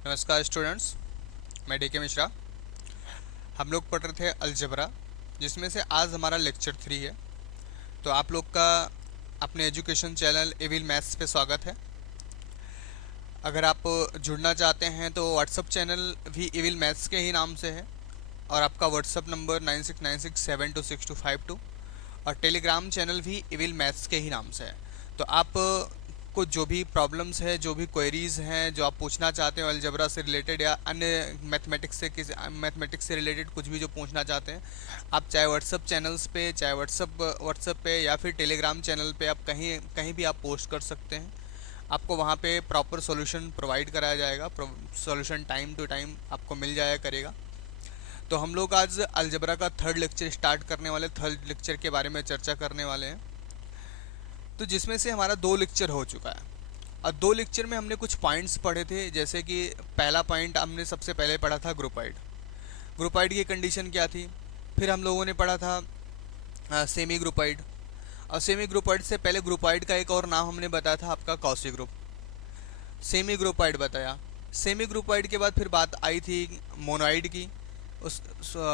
नमस्कार स्टूडेंट्स, मैं डी के मिश्रा। हम लोग पढ़ रहे थे अलजबरा, जिसमें से आज हमारा लेक्चर 3 है। तो आप लोग का अपने एजुकेशन चैनल एविल मैथ्स पे स्वागत है। अगर आप जुड़ना चाहते हैं तो व्हाट्सअप चैनल भी एविल मैथ्स के ही नाम से है, और आपका व्हाट्सअप नंबर 9696726252, और टेलीग्राम चैनल भी एविल मैथ्स के ही नाम से है। तो आप को जो भी प्रॉब्लम्स है, जो भी क्वेरीज़ हैं, जो आप पूछना चाहते हो अलजबरा से रिलेटेड या अन्य मैथमेटिक्स से रिलेटेड कुछ भी जो पूछना चाहते हैं, आप चाहे व्हाट्सअप चैनल्स पे, चाहे व्हाट्सअप पे या फिर टेलीग्राम चैनल पे आप कहीं कहीं भी आप पोस्ट कर सकते हैं। आपको वहाँ पे प्रॉपर सॉल्यूशन प्रोवाइड कराया जाएगा। सॉल्यूशन टाइम टू टाइम आपको मिल जाया करेगा। तो हम लोग आज अलजबरा का थर्ड लेक्चर स्टार्ट करने वाले, थर्ड लेक्चर के बारे में चर्चा करने वाले हैं। तो जिसमें से हमारा 2 लेक्चर हो चुका है, और 2 लेक्चर में हमने कुछ पॉइंट्स पढ़े थे। जैसे कि पहला पॉइंट हमने सबसे पहले पढ़ा था ग्रुपाइड। ग्रुपाइड की कंडीशन क्या थी। फिर हम लोगों ने पढ़ा था सेमी ग्रुपाइड, और सेमी ग्रुपाइड से पहले ग्रुपाइड का एक और नाम हमने बताया था आपका कॉसी ग्रुप। सेमी ग्रुपाइड बताया। सेमी ग्रुपाइड के बाद फिर बात आई थी मोनाइड की। उस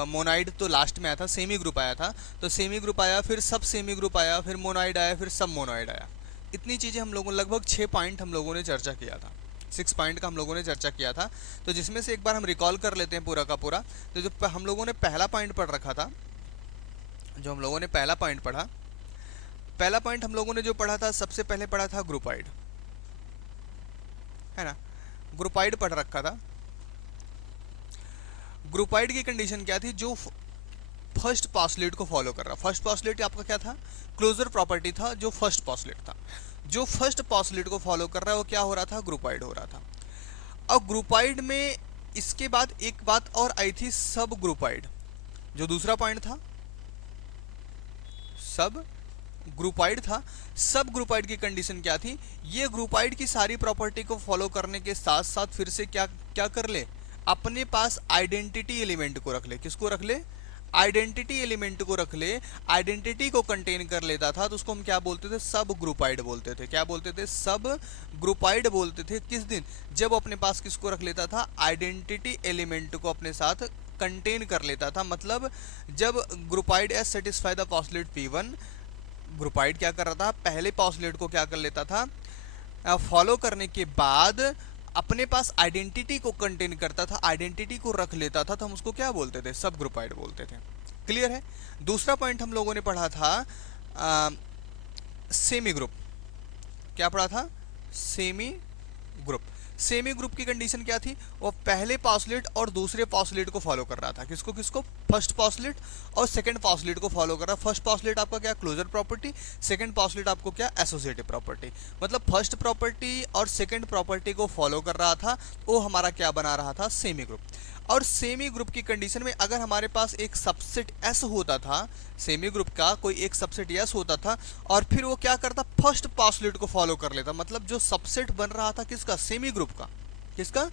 मोनाइड तो लास्ट में आया था, सेमी ग्रुप आया था। तो सेमी ग्रुप आया, फिर सब सेमी ग्रुप आया, फिर मोनाइड आया, फिर सब मोनाइड आया। इतनी चीज़ें हम लोगों, लगभग 6 पॉइंट हम लोगों ने चर्चा किया था। 6 पॉइंट का हम लोगों ने चर्चा किया था। तो जिसमें से एक बार हम रिकॉल कर लेते हैं पूरा का पूरा। तो जो हम लोगों ने पहला पॉइंट पढ़ रखा था, जो हम लोगों ने पहला पॉइंट पढ़ा, पहला पॉइंट हम लोगों ने जो पढ़ा था, सबसे पहले पढ़ा था ग्रुपाइड, है ना। ग्रुपाइड पढ़ रखा था। ग्रुपाइड की कंडीशन क्या थी, जो फर्स्ट पॉस्टुलेट को फॉलो कर रहा। फर्स्ट पॉस्टुलेट आपका क्या था, क्लोजर प्रॉपर्टी था। जो फर्स्ट पॉस्टुलेट था, जो फर्स्ट पॉस्टुलेट को फॉलो कर रहा है, वो क्या हो रहा था, ग्रुपाइड हो रहा था। अब ग्रुपाइड में इसके बाद एक बात और आई थी, सब ग्रुपाइड। जो दूसरा पॉइंट था, सब ग्रुपाइड था। सब ग्रुपाइड की कंडीशन क्या थी, ये ग्रुपाइड की सारी प्रॉपर्टी को फॉलो करने के साथ साथ फिर से क्या क्या कर ले, अपने पास आइडेंटिटी एलिमेंट को रख ले। किसको रख ले, आइडेंटिटी एलिमेंट को रख ले। आइडेंटिटी को कंटेन कर लेता था, तो उसको हम क्या बोलते थे, सब ग्रुपाइड बोलते थे। क्या बोलते थे, सब ग्रुपाइड बोलते थे। किस दिन, जब अपने पास किसको रख लेता था, आइडेंटिटी एलिमेंट को अपने साथ कंटेन कर लेता था। मतलब जब groupoid as satisfy the postulate P1, groupoid क्या कर रहा था, पहले पॉस्टुलेट को क्या कर लेता था, फॉलो करने के बाद अपने पास आइडेंटिटी को कंटेन करता था, आइडेंटिटी को रख लेता था, तो हम उसको क्या बोलते थे, सब ग्रुपाइड बोलते थे। क्लियर है। दूसरा पॉइंट हम लोगों ने पढ़ा था सेमी ग्रुप। क्या पढ़ा था, सेमी ग्रुप। सेमी ग्रुप की कंडीशन क्या थी, वो पहले पॉस्टुलेट और दूसरे पॉस्टुलेट को फॉलो कर रहा था। किसको किसको, फर्स्ट पॉस्टुलेट और सेकंड पॉस्टुलेट को फॉलो कर रहा। फर्स्ट पॉस्टुलेट आपका क्या, क्लोजर प्रॉपर्टी। सेकंड पॉस्टुलेट आपको क्या, एसोसिएटिव प्रॉपर्टी। मतलब फर्स्ट प्रॉपर्टी और सेकंड प्रॉपर्टी को फॉलो कर रहा था, वो हमारा क्या बना रहा था, सेमी ग्रुप। और सेमी ग्रुप की कंडीशन में अगर हमारे पास एक सबसेट एस होता था, सेमी ग्रुप का कोई एक सबसेट एस होता था, और फिर वो क्या करता, फर्स्ट पॉस्टुलेट को फॉलो कर लेता। मतलब जो सबसेट बन रहा था किसका, सेमी ग्रुप का। किसका,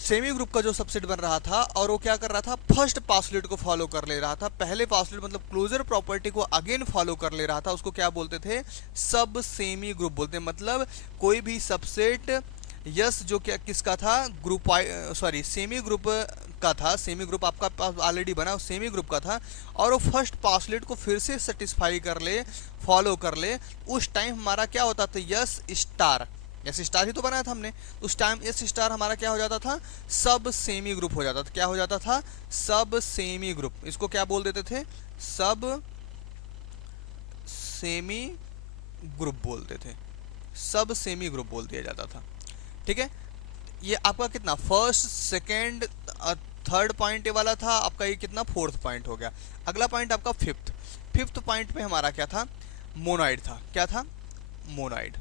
सेमी ग्रुप का जो सबसेट बन रहा था, और वो क्या कर रहा था, फर्स्ट पॉस्टुलेट को फॉलो कर ले रहा था। पहले पॉस्टुलेट मतलब क्लोजर प्रॉपर्टी को अगेन फॉलो कर ले रहा था, उसको क्या बोलते थे, सब सेमी ग्रुप बोलते हैं। मतलब कोई भी सबसेट यस जो क्या किसका था, ग्रुप सॉरी सेमी ग्रुप का था। सेमी ग्रुप आपका पास ऑलरेडी बना, सेमी ग्रुप का था, और वो फर्स्ट पॉस्टुलेट को फिर से सेटिस्फाई कर ले, फॉलो कर ले, उस टाइम हमारा क्या होता था, यस स्टार। एस स्टार ही तो बनाया था हमने। उस टाइम एस स्टार हमारा क्या हो जाता था, सब सेमी ग्रुप हो जाता था। क्या हो जाता था, सब सेमी ग्रुप। इसको क्या बोल देते थे, सब सेमी ग्रुप बोलते थे। सब सेमी ग्रुप बोल दिया जाता था। ठीक है। ये आपका कितना, फर्स्ट सेकेंड थर्ड पॉइंट वाला था आपका, ये कितना, फोर्थ पॉइंट हो गया। अगला पॉइंट आपका फिफ्थ। फिफ्थ पॉइंट पे हमारा क्या था, मोनाइड था। क्या था, मोनाइड।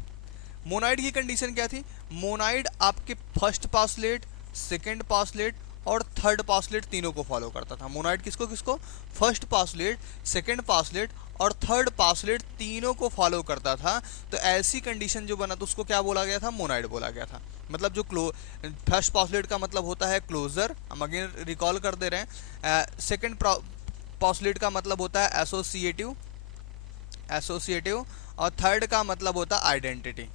मोनाइड की कंडीशन क्या थी, मोनाइड आपके फर्स्ट पॉस्टुलेट, सेकंड पॉस्टुलेट और थर्ड पॉस्टुलेट तीनों को फॉलो करता था। मोनाइड किसको किसको, फर्स्ट पॉस्टुलेट, सेकंड पॉस्टुलेट और थर्ड पॉस्टुलेट तीनों को फॉलो करता था। तो ऐसी कंडीशन जो बना तो उसको क्या बोला गया था, मोनाइड बोला गया था। मतलब जो फर्स्ट पॉस्टुलेट का मतलब होता है क्लोजर, हम अगेन रिकॉल कर दे रहे हैं। सेकंड पॉस्टुलेट का मतलब होता है एसोसिएटिव, एसोसिएटिव। और थर्ड का मतलब होता है आइडेंटिटी।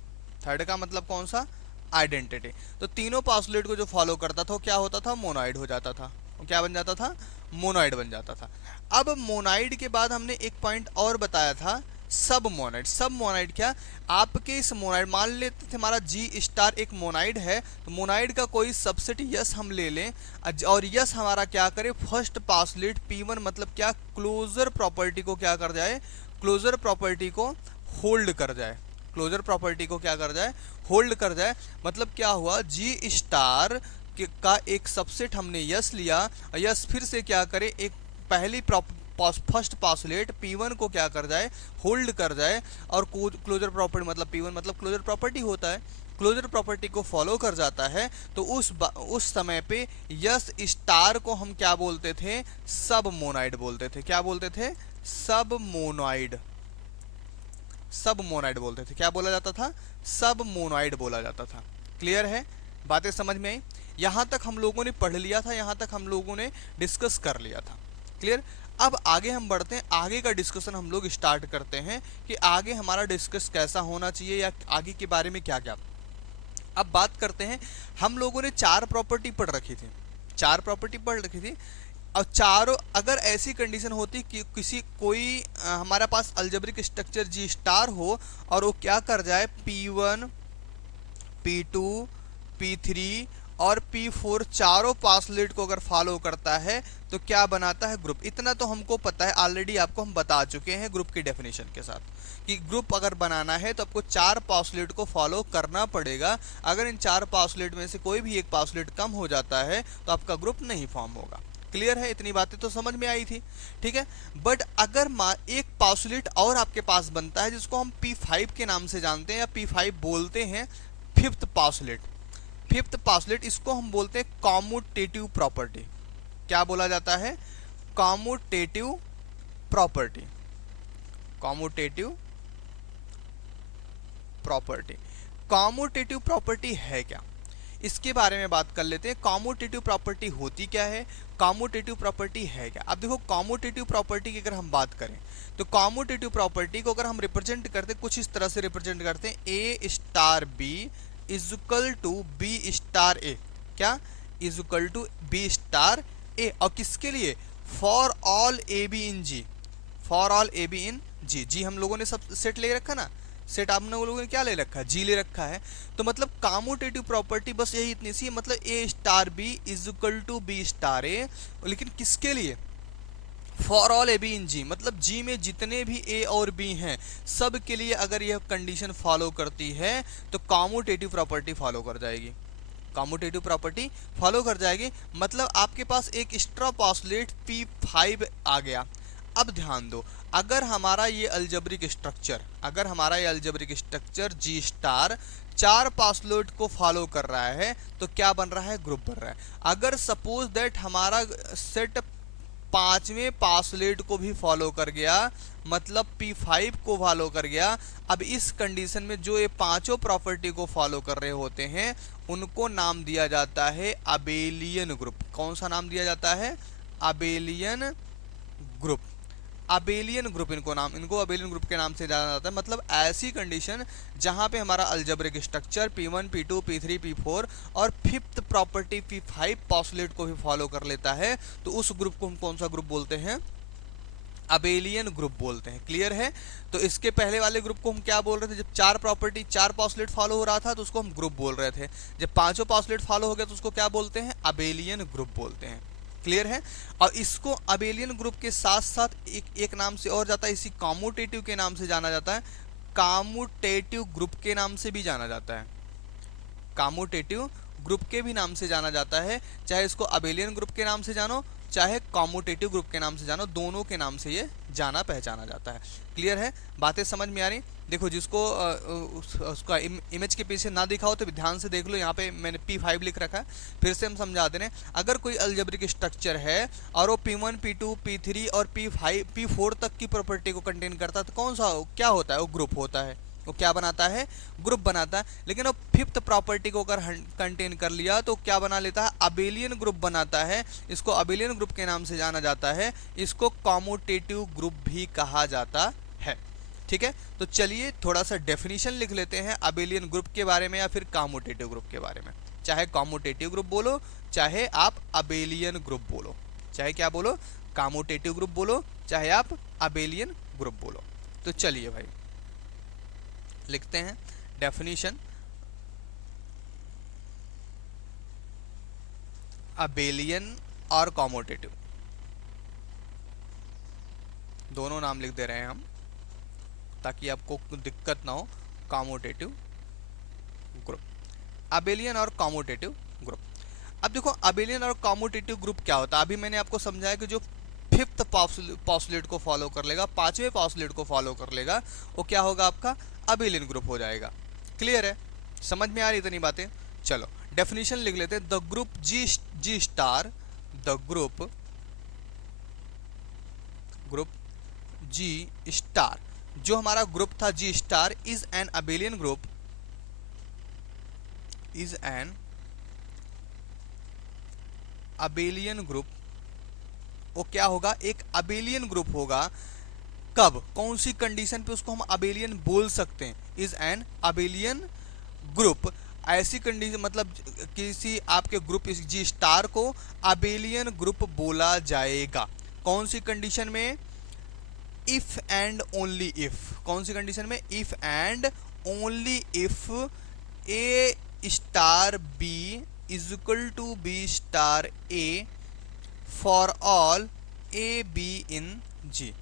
थर्ड का मतलब कौन सा, आइडेंटिटी। तो तीनों पास्टुलेट को जो फॉलो करता था वो क्या होता था, मोनोइड हो जाता था। वो क्या बन जाता था, मोनोइड बन जाता था। अब मोनोइड के बाद हमने एक पॉइंट और बताया था, सब मोनाइड। सब मोनाइड क्या, आपके इस मोनाइड, मान लेते थे हमारा जी स्टार एक मोनाइड है, तो मोनाइड का कोई सबसेट यस हम ले लें, और यस हमारा क्या करे, फर्स्ट पास्टुलेट P1 मतलब क्या, क्लोजर प्रॉपर्टी को क्या कर जाए, क्लोजर प्रॉपर्टी को होल्ड कर जाए। क्लोजर प्रॉपर्टी को क्या कर जाए, होल्ड कर जाए। मतलब क्या हुआ, जी स्टार का एक सबसेट हमने यस लिया, यस फिर से क्या करे, एक पहली फर्स्ट पास्टुलेट P1 को क्या कर जाए, होल्ड कर जाए, और क्लोजर प्रॉपर्टी मतलब P1 मतलब क्लोजर प्रॉपर्टी होता है, क्लोजर प्रॉपर्टी को फॉलो कर जाता है। तो उस समय पे यस स्टार को हम क्या बोलते थे, सब मोनाइड बोलते थे। क्या बोलते थे, सब मोनाइड। सब मोनाइड बोलते थे। क्या बोला जाता था, सब मोनाइड बोला जाता था। क्लियर है, बातें समझ में आई। यहां तक हम लोगों ने पढ़ लिया था, यहां तक हम लोगों ने डिस्कस कर लिया था। क्लियर। अब आगे हम बढ़ते हैं, आगे का डिस्कशन हम लोग स्टार्ट करते हैं कि आगे हमारा डिस्कस कैसा होना चाहिए या आगे के बारे में क्या क्या। अब बात करते हैं, हम लोगों ने 4 प्रॉपर्टी पढ़ रखी थी, 4 प्रॉपर्टी पढ़ रखी थी। और चारों, अगर ऐसी कंडीशन होती कि किसी कोई हमारे पास अलजेब्रिक स्ट्रक्चर जी स्टार हो और वो क्या कर जाए, P1 P2 P3 और P4 चारों पास्टुलेट को अगर फॉलो करता है तो क्या बनाता है, ग्रुप। इतना तो हमको पता है, ऑलरेडी आपको हम बता चुके हैं ग्रुप की डेफिनेशन के साथ, कि ग्रुप अगर बनाना है तो आपको 4 पास्टुलेट को फॉलो करना पड़ेगा। अगर इन 4 पास्टुलेट में से कोई भी एक पास्टुलेट कम हो जाता है तो आपका ग्रुप नहीं फॉर्म होगा। क्लियर है, इतनी बातें तो समझ में आई थी, ठीक है। बट अगर एक पास्टुलेट और आपके पास बनता है जिसको हम P5 के नाम से जानते हैं या P5 बोलते हैं, फिफ्थ पास्टुलेट, फिफ्थ पास्टुलेट, इसको हम बोलते हैं कॉम्यूटेटिव प्रॉपर्टी। क्या बोला जाता है, commutative property. Commutative property, commutative property है क्या, इसके बारे में बात कर लेते हैं। कॉम्यूटेटिव प्रॉपर्टी होती क्या है, कॉम्यूटेटिव प्रॉपर्टी है क्या। अब देखो, कॉम्यूटेटिव प्रॉपर्टी की अगर हम बात करें तो कॉम्यूटेटिव प्रॉपर्टी को अगर हम रिप्रेजेंट करते कुछ इस तरह से रिप्रेजेंट करते हैं, a star b is equal to b star a. क्या, is equal to b star a. और किसके लिए, for all a b in G, for all a b in G. जी हम लोगों ने सब सेट ले रखा ना, सेट आप लोगों ने क्या ले रखा है, जी ले रखा है। तो मतलब कॉम्यूटेटिव प्रॉपर्टी बस यही इतनी सी है, मतलब a star b is equal to b star a, लेकिन किसके लिए, for all a b in G, मतलब जी में जितने भी ए और बी हैं सब के लिए अगर यह कंडीशन फॉलो करती है तो कॉम्यूटेटिव प्रॉपर्टी फॉलो कर जाएगी, कॉम्यूटेटिव प्रॉपर्टी फॉलो कर जाएगी। मतलब आपके पास एक एक्स्ट्रा पास्टुलेट P5 आ गया। अब ध्यान दो, अगर हमारा ये अलजेब्रिक स्ट्रक्चर, अगर हमारा ये अलजेब्रिक स्ट्रक्चर जी स्टार 4 पास्टुलेट को फॉलो कर रहा है तो क्या बन रहा है, ग्रुप बन रहा है। अगर सपोज दैट हमारा सेट 5वें पास्टुलेट को भी फॉलो कर गया, मतलब P5 को फॉलो कर गया, अब इस कंडीशन में जो ये पांचों प्रॉपर्टी को फॉलो कर रहे होते हैं उनको नाम दिया जाता है अबेलियन ग्रुप। कौन सा नाम दिया जाता है, अबेलियन ग्रुप। अबेलियन ग्रुप इनको अबेलियन ग्रुप के नाम से जाना जाता है। मतलब ऐसी कंडीशन जहां पे हमारा algebraic structure P1 P2 P3 P4 और फिफ्थ प्रॉपर्टी P5 पास्टुलेट को भी फॉलो कर लेता है, तो उस ग्रुप को हम कौन सा ग्रुप बोलते हैं, अबेलियन ग्रुप बोलते हैं। क्लियर है। तो इसके पहले वाले ग्रुप को हम क्या बोल रहे थे, जब 4 प्रॉपर्टी 4 पास्टुलेट फॉलो हो रहा था तो उसको हम ग्रुप बोल रहे थे, जब पांचों पास्टुलेट फॉलो हो गया तो उसको क्या बोलते हैं, अबेलियन ग्रुप बोलते हैं। क्लियर है। और इसको अबेलियन ग्रुप के साथ साथ एक नाम से और जाता है, इसी कॉम्यूटेटिव के नाम से जाना जाता है, कॉम्यूटेटिव ग्रुप के नाम से भी जाना जाता है, कॉम्यूटेटिव ग्रुप के भी नाम से जाना जाता है। चाहे इसको अबेलियन ग्रुप के नाम से जानो चाहे कॉम्यूटेटिव ग्रुप के नाम से जानो, दोनों के नाम से ये जाना पहचाना जाता है। क्लियर है, बातें समझ में आ रही। देखो जिसको उसका इमेज के पीछे ना दिखा हो तो ध्यान से देख लो, यहाँ पे मैंने P5 लिख रखा है, फिर से हम समझा दे रहे हैं। अगर कोई अलजेब्रिक स्ट्रक्चर है और वो P1 P2 P3 और P5 P4 तक की प्रॉपर्टी को कंटेन करता है तो कौन सा क्या होता है, वो ग्रुप होता है। वो क्या बनाता है, ग्रुप बनाता है। लेकिन वो फिफ्थ प्रॉपर्टी को अगर कंटेन कर लिया तो क्या बना लेता है, अबेलियन ग्रुप बनाता है। इसको अबेलियन ग्रुप के नाम से जाना जाता है, इसको कॉम्यूटेटिव ग्रुप भी कहा जाता है। ठीक है, तो चलिए थोड़ा सा डेफिनेशन लिख लेते हैं अबेलियन ग्रुप के बारे में या फिर कॉम्यूटेटिव ग्रुप के बारे में। चाहे कॉम्यूटेटिव ग्रुप बोलो, चाहे आप अबेलियन ग्रुप बोलो, चाहे क्या बोलो, कॉम्यूटेटिव ग्रुप बोलो, चाहे आप अबेलियन ग्रुप बोलो। तो चलिए भाई लिखते हैं डेफिनेशन अबेलियन और कॉम्यूटेटिव, दोनों नाम लिख दे रहे हैं हम ताकि आपको दिक्कत ना हो। कॉम्यूटेटिव ग्रुप, अबेलियन और कॉम्यूटेटिव ग्रुप। अब देखो अबेलियन और कॉम्यूटेटिव ग्रुप क्या होता है। अभी मैंने आपको समझाया कि जो फिफ्थ पॉस्टुलेट को फॉलो कर लेगा, पांचवें पॉस्टुलेट को फॉलो कर लेगा, वो क्या होगा, आपका अबेलियन ग्रुप हो जाएगा। क्लियर है, समझ में आ रही इतनी बातें। चलो डेफिनेशन लिख लेते हैं। The group G star, the group G star, जो हमारा ग्रुप था G star, is an abelian group, is an abelian group. वो क्या होगा, एक अबेलियन ग्रुप होगा। कब, कौन सी कंडीशन पे उसको हम अबेलियन बोल सकते हैं। इज एन अबेलियन ग्रुप, ऐसी कंडीशन मतलब किसी आपके ग्रुप इस जी स्टार को अबेलियन ग्रुप बोला जाएगा। कौन सी कंडीशन में, इफ एंड ओनली इफ। कौन सी कंडीशन में, if and only if a star b is equal to b star a for all a b in G.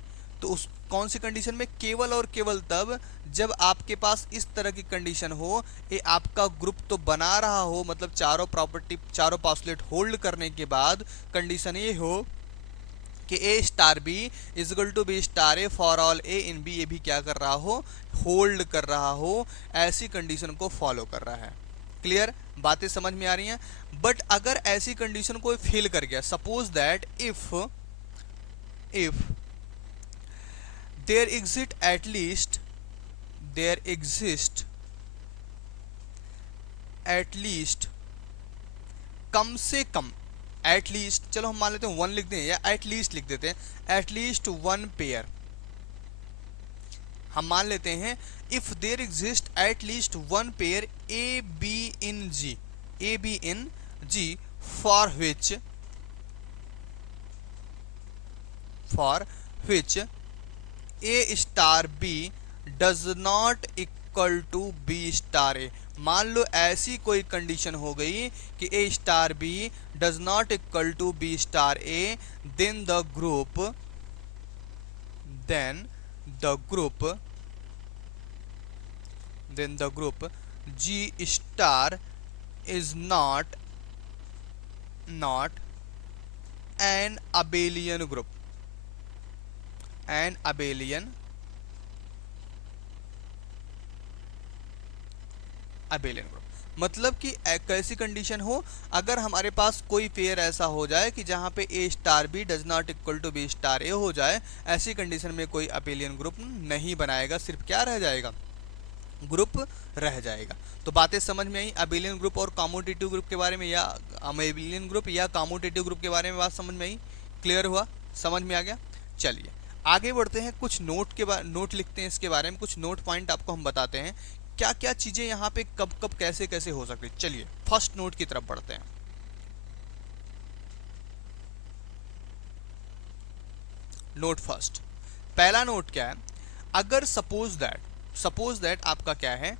तो उस कौन सी कंडीशन में, केवल और केवल तब जब आपके पास इस तरह की कंडीशन हो, ये आपका ग्रुप तो बना रहा हो, मतलब चारों प्रॉपर्टी, चारों पॉस्टुलेट होल्ड करने के बाद कंडीशन ये हो कि a star b is equal to b star a for all a in b, ये भी क्या कर रहा हो, होल्ड कर रहा हो, ऐसी कंडीशन को फॉलो कर रहा है। क्लियर, बातें समझ में आ रही हैं। बट अगर ऐसी कंडीशन कोई फेल कर गया, suppose that if there exist at least कम से कम, एटलीस्ट चलो हम मान लेते हैं 1 लिख दें या एटलीस्ट लिख देते हैं, एटलीस्ट 1 पेयर हम मान लेते हैं। If there exist at least 1 pair a b in G for which a star b does not equal to b star a. मान लो ऐसी कोई कंडीशन हो गई कि a star b does not equal to b star a, then the group G star is not an abelian group, an abelian group. मतलब कि एक ऐसी कंडीशन हो, अगर हमारे पास कोई पेयर ऐसा हो जाए कि जहां पे a star b does not equal to b star a हो जाए, ऐसी कंडीशन में कोई अबेलियन ग्रुप नहीं बनाएगा, सिर्फ क्या रह जाएगा, ग्रुप रह जाएगा। तो बातें समझ में आई अबेलियन ग्रुप और कॉम्यूटेटिव ग्रुप के बारे में, या अबेलियन ग्रुप या कॉम्यूटेटिव ग्रुप के बारे में बात समझ में आई, क्लियर हुआ, समझ में आ गया। चलिए आगे बढ़ते हैं, कुछ नोट लिखते हैं इसके बारे में, कुछ नोट पॉइंट आपको हम बताते हैं क्या क्या चीजें यहाँ पे कब कब कैसे कैसे हो सकती है। चलिए फर्स्ट नोट की तरफ बढ़ते हैं। नोट फर्स्ट, पहला नोट क्या है, अगर सपोज दैट आपका क्या है,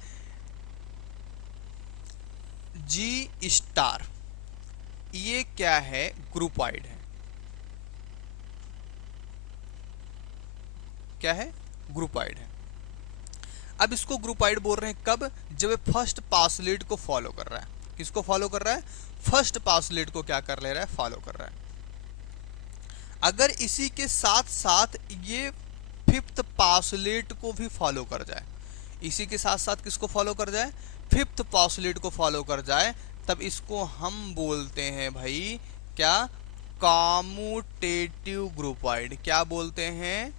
जी स्टार ये क्या है, ग्रुपवाइड है, क्या है, ग्रुपवाइड है। अब इसको ग्रुपवाइड बोल रहे हैं कब, जब फर्स्ट पासलेट को फॉलो कर रहा है। किसको फॉलो कर रहा है, फर्स्ट पासलेट को क्या कर ले रहा है, फॉलो कर रहा है। अगर इसी के साथ साथ ये फिफ्थ पासलेट को भी फॉलो कर जाए, इसी के साथ साथ किसको फॉलो कर जाए, फिफ्थ पासलेट को फॉलो कर जाए, तब इसको हम बोलते हैं भाई क्या, कॉम्यूटेटिव ग्रुपवाइड। क्या बोलते हैं,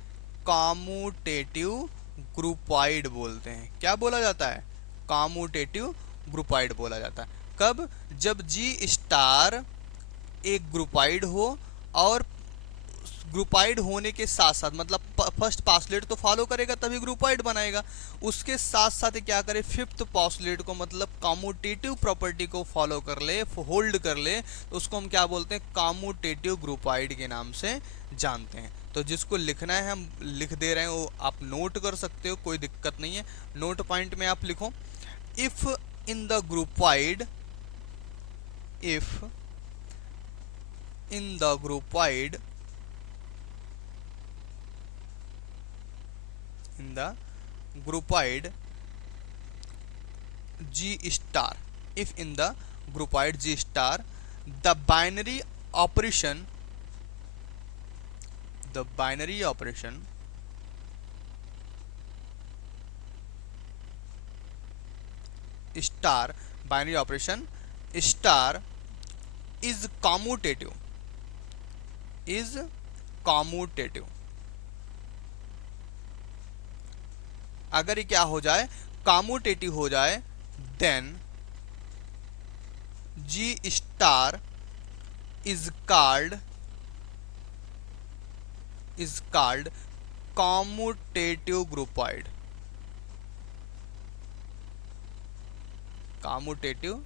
कॉम्यूटेटिव ग्रुपवाइड बोलते हैं। क्या बोला जाता है, कॉम्यूटेटिव ग्रुपवाइड बोला जाता है। कब, जब जी स्टार एक ग्रुपवाइड हो और ग्रुपाइड होने के साथ साथ, मतलब फर्स्ट पास्टुलेट तो फॉलो करेगा तभी ग्रुपाइड बनाएगा, उसके साथ साथ क्या करे, फिफ्थ पास्टुलेट को मतलब कम्यूटेटिव प्रॉपर्टी को फॉलो कर ले, होल्ड कर ले, तो उसको हम क्या बोलते हैं, कम्यूटेटिव ग्रुपाइड के नाम से जानते हैं। तो जिसको लिखना है हम लिख दे रहे हैं, वो आप नोट कर सकते हो, कोई दिक्कत नहीं है। नोट पॉइंट में आप लिखो, if in the groupoid, if in the groupoid, in the groupoid G star, if in the groupoid G star the binary operation, the binary operation star, binary operation star is commutative, is commutative, अगर ये क्या हो जाए, commutative हो जाए, then G star is called commutative groupoid, commutative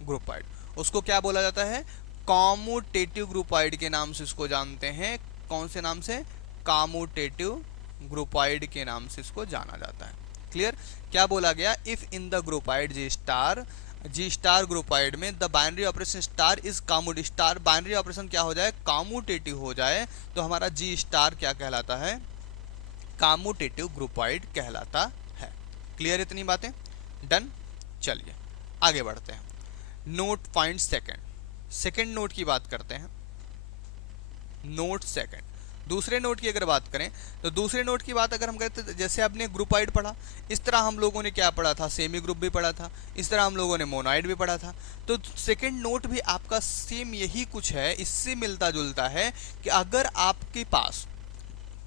groupoid. उसको क्या बोला जाता है, कम्यूटेटिव ग्रुपाइड के नाम से इसको जानते हैं। कौन से नाम से, कम्यूटेटिव ग्रुपाइड के नाम से इसको जाना जाता है। क्लियर, क्या बोला गया, if in the groupoid G star groupoid में the binary operation star is commutative, star binary operation क्या हो जाए, कम्यूटेटिव हो जाए, तो हमारा जी स्टार क्या कहलाता है, कम्यूटेटिव ग्रुपाइड कहलाता है। क्लियर इतनी बातें, डन। चलिए आगे बढ़ते हैं। नोट पॉइंट सेकंड नोट की बात करते हैं। नोट सेकंड, दूसरे नोट की अगर बात करें तो दूसरे नोट की बात अगर हम करते हैं, जैसे आपने ग्रुपाइड पढ़ा, इस तरह हम लोगों ने क्या पढ़ा था, सेमी ग्रुप भी पढ़ा था, इस तरह हम लोगों ने मोनोइड भी पढ़ा था। तो सेकंड नोट भी आपका सेम यही कुछ है, इससे मिलता जुलता है कि अगर आपके पास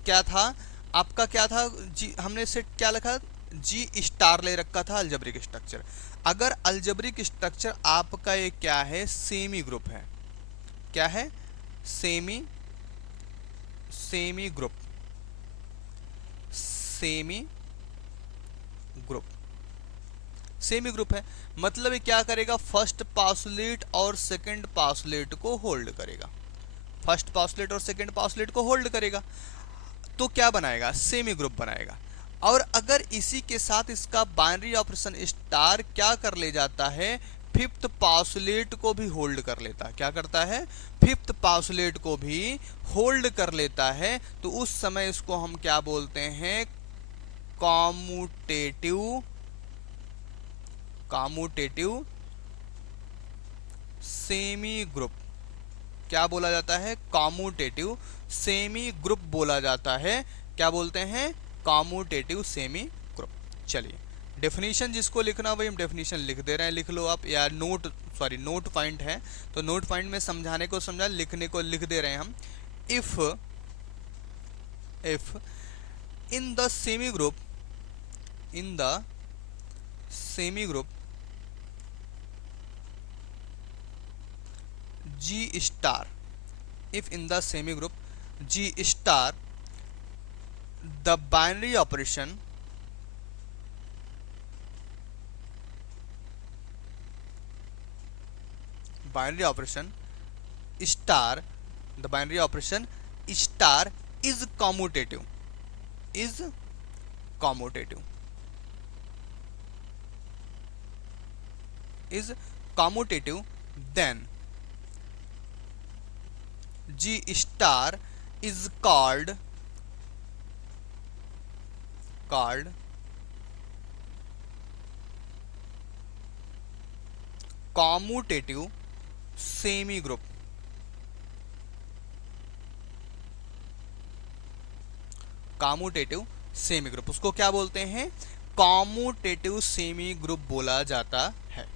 क्या था, आपका क्या था, जी हमने सेट क्या लिखा, जी स्टार ले रखा था अलजेब्रिक स्ट्रक्चर। अगर अलजेब्रिक स्ट्रक्चर आपका ये क्या है, सेमी ग्रुप है, क्या है, सेमी ग्रुप, सेमी ग्रुप है, मतलब ये क्या करेगा, फर्स्ट पास्टुलेट और सेकंड पास्टुलेट को होल्ड करेगा, फर्स्ट पास्टुलेट और सेकंड पास्टुलेट को होल्ड करेगा, तो क्या बनाएगा, सेमी ग्रुप बनाएगा। और अगर इसी के साथ इसका बाइनरी ऑपरेशन स्टार क्या कर ले जाता है, फिफ्थ पास्टुलेट को भी होल्ड कर लेता है, क्या करता है, फिफ्थ पास्टुलेट को भी होल्ड कर लेता है, तो उस समय इसको हम क्या बोलते हैं, कम्यूटेटिव सेमी ग्रुप। क्या बोला जाता है, कम्यूटेटिव सेमी ग्रुप बोला जाता है। क्या बोलते हैं, कम्यूटेटिव सेमी ग्रुप। चलिए डेफिनेशन जिसको लिखना वही हम डेफिनेशन लिख दे रहे हैं, लिख लो आप, या नोट पॉइंट है तो नोट पॉइंट में समझाने को समझा, लिखने को लिख दे रहे हैं हम। If in the semi group, G star, if in the semi group G star the binary operation star, the binary operation star is commutative, then G star is called commutative semi group. Commutative semi group, उसको क्या बोलते हैं, commutative semi group बोला जाता है।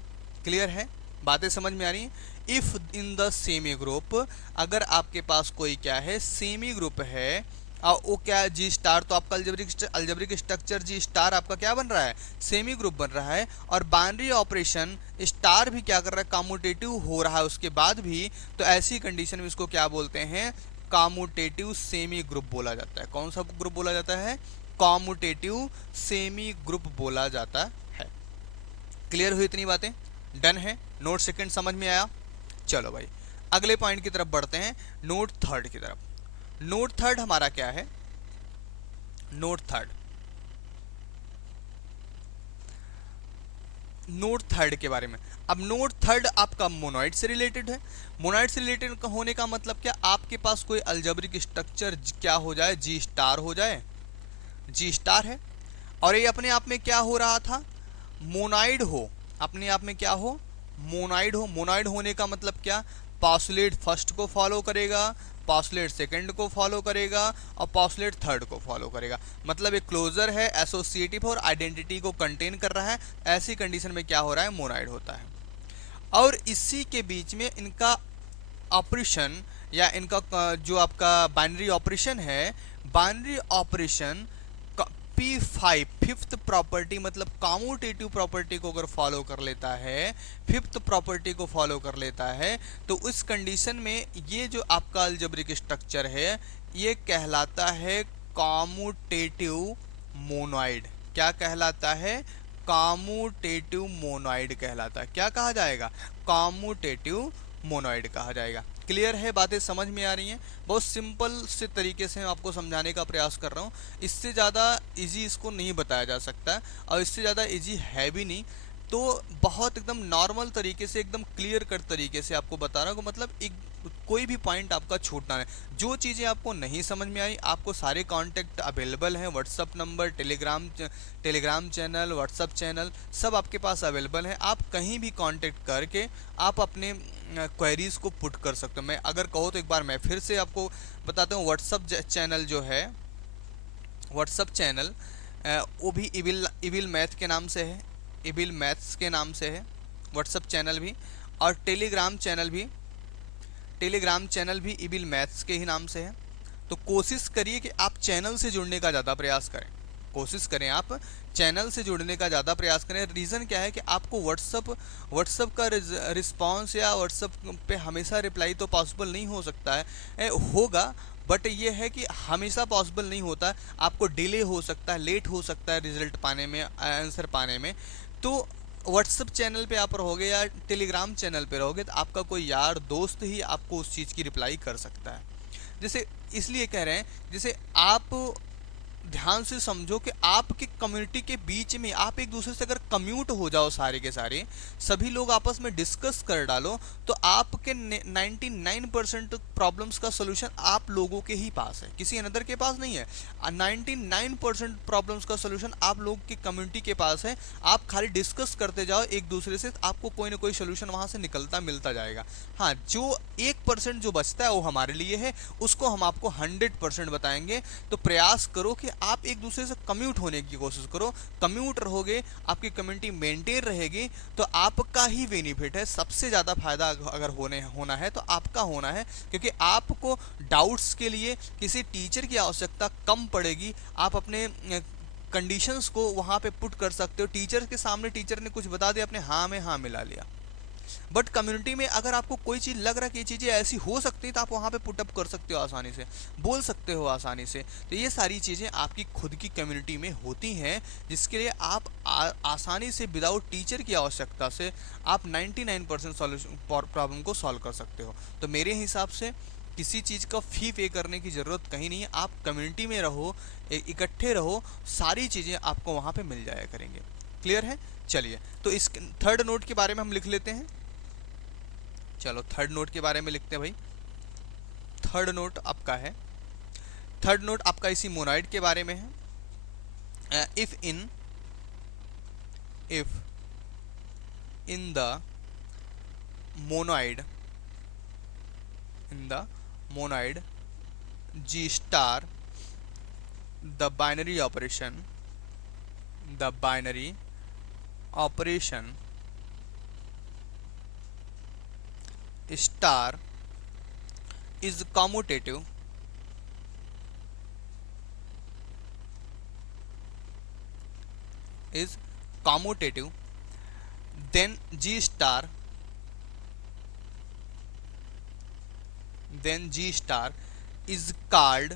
Clear है, बातें समझ में आ रही हैं। If in the semi group, अगर आपके पास कोई क्या है, सेमी ग्रुप है, वो क्या है, जी स्टार, तो आपका अल्जेब्रिक स्ट्रक्चर जी स्टार आपका क्या बन रहा है, सेमी ग्रुप बन रहा है। और बाइनरी ऑपरेशन स्टार भी क्या कर रहा है, कम्यूटेटिव हो रहा है उसके बाद भी, तो ऐसी कंडीशन में इसको क्या बोलते हैं, कम्यूटेटिव सेमी ग्रुप बोला जाता है। कौन सा ग्रुप बोला जाता है, कम्यूटेटिव सेमी ग्रुप बोला जाता है। क्लियर हुई इतनी बातें, डन है, नोट सेकंड समझ में आया। चलो भाई अगले पॉइंट की तरफ बढ़ते हैं, नोट थर्ड की तरफ। नोट थर्ड हमारा क्या है, नोट थर्ड, नोट थर्ड के बारे में। अब नोट थर्ड आपका मोनोइड से रिलेटेड है। मोनोइड से रिलेटेड होने का मतलब क्या, आपके पास कोई अल्जेब्रिक स्ट्रक्चर क्या हो जाए, जी स्टार हो जाए, जी स्टार है, और ये अपने आप में क्या हो रहा था, मोनाइड हो, अपने आप में क्या हो, मोनाइड हो। मोनाइड होने का मतलब क्या, पॉस्टुलेट फर्स्ट को फॉलो करेगा, पॉस्टुलेट सेकंड को फॉलो करेगा, और पॉस्टुलेट थर्ड को फॉलो करेगा। मतलब एक क्लोजर है, एसोसिएटिव और आइडेंटिटी को कंटेन कर रहा है। ऐसी कंडीशन में क्या हो रहा है, मोनाइड होता है। और इसी के बीच में इनका ऑपरेशन या इनका जो आपका बाइनरी ऑपरेशन है, binary operation P5 fifth property मतलब कम्यूटेटिव प्रॉपर्टी को अगर फॉलो कर लेता है, फिफ्थ प्रॉपर्टी को फॉलो कर लेता है, तो उस कंडीशन में ये जो आपका अलजेब्रिक स्ट्रक्चर है ये कहलाता है कम्यूटेटिव मोनोइड। क्या कहलाता है, कम्यूटेटिव मोनोइड कहलाता है। क्या कहा जाएगा, कम्यूटेटिव मोनोइड कहा जाएगा। क्लियर है, बातें समझ में आ रही हैं। बहुत सिंपल से तरीके से मैं आपको समझाने का प्रयास कर रहा हूँ। इससे ज़्यादा इजी इसको नहीं बताया जा सकता और इससे ज़्यादा इजी है भी नहीं। तो बहुत एकदम नॉर्मल तरीके से, एकदम क्लियर कट तरीके से आपको बता रहा हूँ। मतलब एक कोई भी पॉइंट आपका छूटना नहीं। जो चीज़ें आपको नहीं समझ में आई, आपको सारे कॉन्टैक्ट अवेलेबल हैं, WhatsApp number, Telegram channel, WhatsApp channel सब आपके पास अवेलेबल है। आप कहीं भी कांटेक्ट करके आप अपने क्वेरीज को पुट कर सकते हो। मैं अगर कहो तो एक बार मैं फिर से आपको बताता हूँ। व्हाट्सअप चैनल जो है, व्हाट्सअप चैनल वो भी इविल मैथ के नाम से है, इविल मैथ्स के नाम से है व्हाट्सअप चैनल भी। और टेलीग्राम चैनल भी इविल मैथ्स के ही नाम से है। तो कोशिश करिए कि आप चैनल से जुड़ने का ज़्यादा प्रयास करें, कोशिश करें आप चैनल से जुड़ने का ज़्यादा प्रयास करें। रीज़न क्या है कि आपको व्हाट्सअप का रिस्पॉन्स या व्हाट्सअप पे हमेशा रिप्लाई तो पॉसिबल नहीं हो सकता है, होगा, बट ये है कि हमेशा पॉसिबल नहीं होता। आपको डिले हो सकता है, लेट हो सकता है रिजल्ट पाने में, आंसर पाने में। तो व्हाट्सअप चैनल पे आप रहोगे या टेलीग्राम चैनल पे रहोगे तो आपका कोई यार दोस्त ही आपको उस चीज़ की रिप्लाई कर सकता है। जैसे इसलिए कह रहे हैं, जैसे आप ध्यान से समझो कि आपके कम्युनिटी के बीच में आप एक दूसरे से अगर कम्यूट हो जाओ, सारे के सारे सभी लोग आपस में डिस्कस कर डालो, तो आपके 99% प्रॉब्लम्स का सोल्यूशन आप लोगों के ही पास है, किसी अनदर के पास नहीं है। 99% प्रॉब्लम्स का सोल्यूशन आप लोग की कम्युनिटी के पास है। आप खाली डिस्कस करते जाओ एक दूसरे से, आपको कोई ना कोई सोल्यूशन वहां से निकलता मिलता जाएगा। हाँ, जो 1% जो बचता है वो हमारे लिए है, उसको हम आपको 100% बताएंगे। तो प्रयास करो कि आप एक दूसरे से कम्यूट होने की कोशिश करो। कम्यूट रहोगे, आपकी कम्युनिटी मेंटेन रहेगी, तो आपका ही बेनिफिट है। सबसे ज़्यादा फायदा अगर होना है तो आपका होना है, क्योंकि आपको डाउट्स के लिए किसी टीचर की आवश्यकता कम पड़ेगी। आप अपने कंडीशंस को वहाँ पे पुट कर सकते हो। टीचर के सामने टीचर ने कुछ बता दिया, अपने हाँ में हाँ मिला लिया। बट कम्युनिटी में अगर आपको कोई चीज़ लग रहा है कि ये चीज़ें ऐसी हो सकती हैं, तो आप वहाँ पे पुटअप कर सकते हो, आसानी से बोल सकते हो आसानी से। तो ये सारी चीज़ें आपकी खुद की कम्युनिटी में होती हैं, जिसके लिए आप आसानी से विदाउट टीचर की आवश्यकता से आप 99% सॉल्यूशन प्रॉब्लम को सॉल्व कर सकते हो। तो मेरे हिसाब से किसी चीज़ का फ़ी पे करने की ज़रूरत कहीं नहीं है। आप कम्युनिटी में रहो, इकट्ठे रहो, सारी चीज़ें आपको वहाँ पे मिल जाया करेंगे। क्लियर है? चलिए, तो इस थर्ड नोट के बारे में हम लिख लेते हैं। चलो थर्ड नोट के बारे में लिखते हैं भाई। थर्ड नोट आपका है, थर्ड नोट आपका इसी मोनोइड के बारे में है। If in the monoid, in the monoid G star, the binary operation, the binary operation star is commutative, is commutative, then G star is called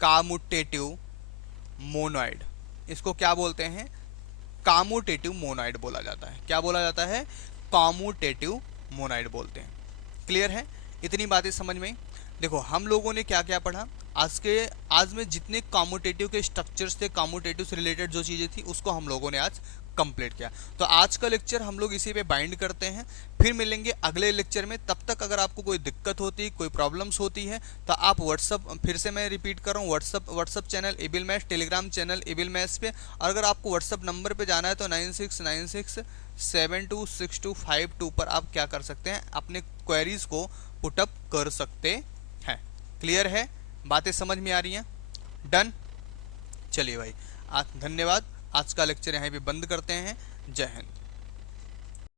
commutative monoid. इसको क्या बोलते हैं? कॉम्यूटेटिव मोनोइड बोला जाता है। क्या बोला जाता है? कॉम्यूटेटिव मोनोइड बोलते हैं। क्लियर है? इतनी बातें समझ में? देखो हम लोगों ने क्या क्या पढ़ा आज में जितने कॉम्यूटेटिव के स्ट्रक्चर्स थे, कॉम्यूटेटिव से रिलेटेड जो चीज़ें थी उसको हम लोगों ने आज कंप्लीट किया। तो आज का लेक्चर हम लोग इसी पे बाइंड करते हैं, फिर मिलेंगे अगले लेक्चर में। तब तक अगर आपको कोई दिक्कत होती, कोई प्रॉब्लम्स होती है तो आप व्हाट्सअप, फिर से मैं रिपीट कर रहा हूँ, WhatsApp channel Able Maths, Telegram channel Able Maths पे। और अगर आपको व्हाट्सअप नंबर पे जाना है तो 9696726252 पर आप क्या कर सकते हैं? अपने क्वेरीज को पुटअप कर सकते हैं। क्लियर है? बातें समझ में आ रही हैं? डन। चलिए भाई, धन्यवाद। आज का लेक्चर यहाँ पे बंद करते हैं। जय हिंद।